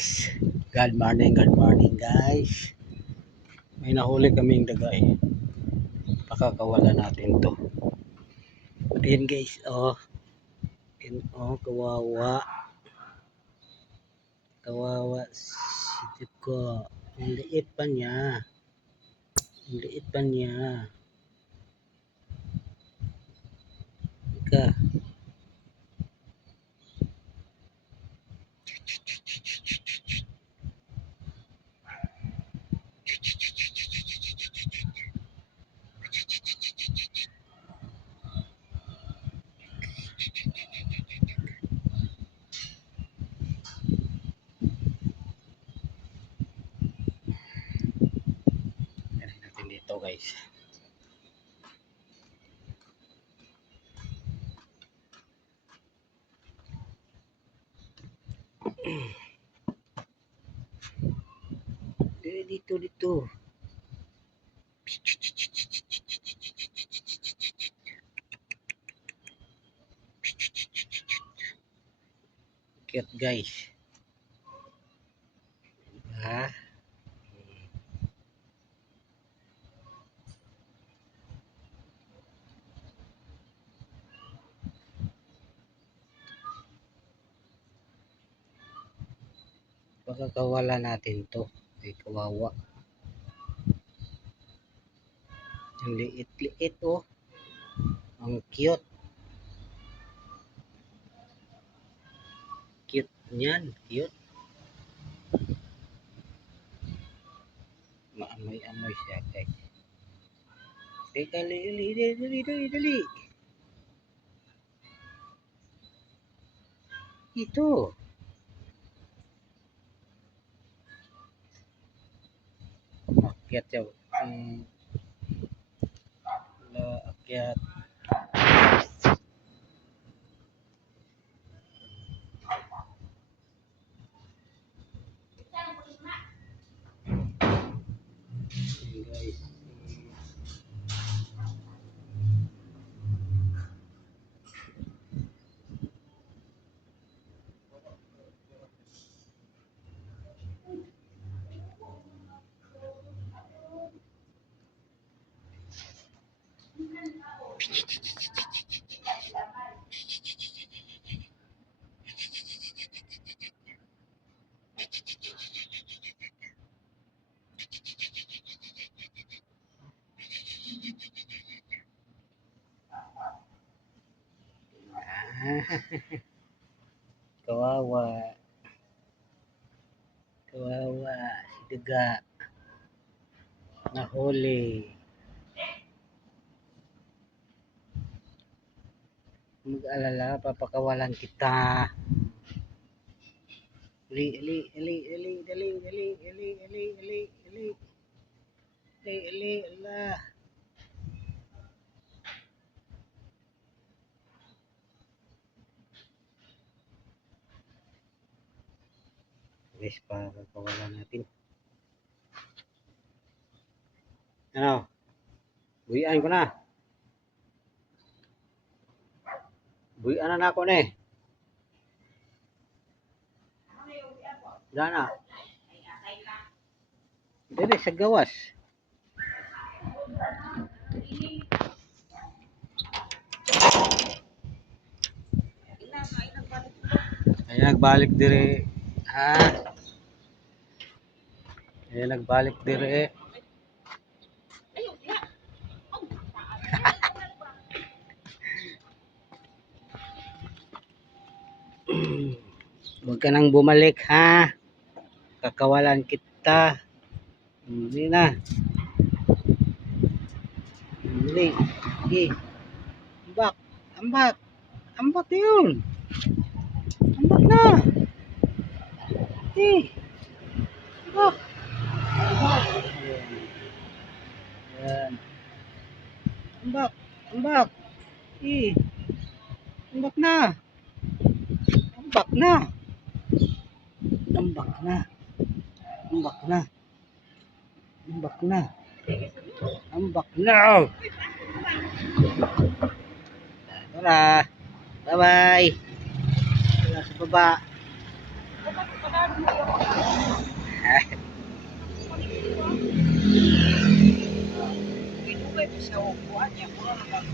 guys. Good morning guys. May nahuli kaming daga eh. Pakakawala natin to. Ayan guys, oh. Ayan, oh, kawawa. Kawawa si ko. Ang liit pa niya. Ang liit pa niya. Ika. Ayan natin dito guys. Dito. Cute guys. Ah. Pakakawala natin to. Ay kawawa. Ang liit oh. Ang cute. Cute niyan. Cute. Maamoy-amoy siya guys. Dali. Ito. Akyat siya. Akyat. Guys. Kawawa si daga nahuli. Mag-alala, papakawalan kita. Ala. Guys, papakawalan natin. Ano? Buhian ko na. Buhian na ako na eh. Dana. Dili sa gawas. Ay nagbalik dire. Ha? Ay nagbalik dire. Huwag ka nang bumalik ha. Kakawalan kita. Hindi na. Hindi. Ambak. Ambak yun. Ambak na. Ambak. Yan. Ambak. Ambak na. Ambak na. Tara. Bye-bye. Sa baba. Pinugay ko siya o kuha niya. Mura naman.